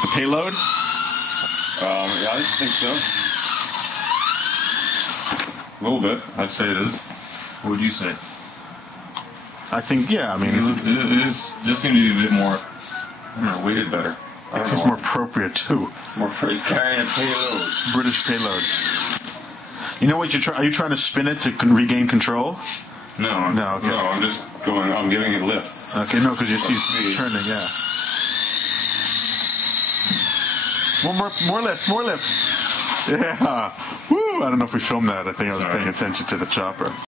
with the payload? Yeah, I think so. A little bit, I'd say it is. What would you say? I think, yeah, I mean... It is, just seemed to be a bit more, weighted better. It seems more appropriate, too. He's carrying a payload. British payload. You know what are you trying to spin it to regain control? No, okay. No, I'm just I'm giving it lift. Okay, no, because you see it's turning, yeah. More lift. Yeah. Woo! I don't know if we filmed that. I think I was paying attention to the chopper.